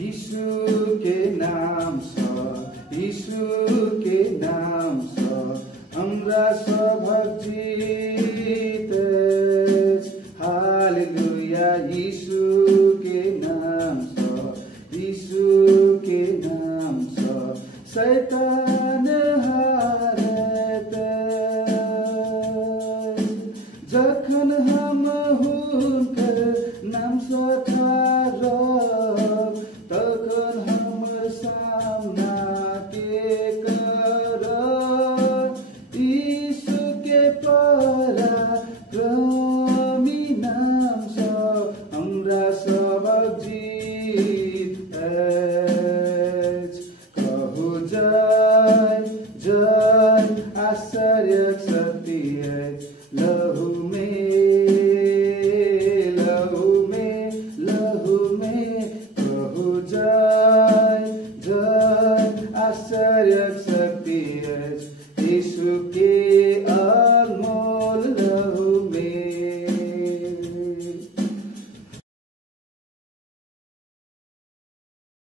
यीशु के नाम छ, यीशु के नाम छ, हाम्रा सभक जीत। हालेलुया, यीशु के नाम छ, यीशु के नाम छ, शैतान हारत। जखन हम हुनकर नाम सखारब, तखन हमर सामना के करब। यीशु के पराक्रमी नाम छ, हमरा सबक जीत अछि। कहू जय जय, आश्चर्य शक्ति अछि लहू में, लहू में, लहू में। कहू जय जय, आश्चर्य शक्ति अछि यीशु के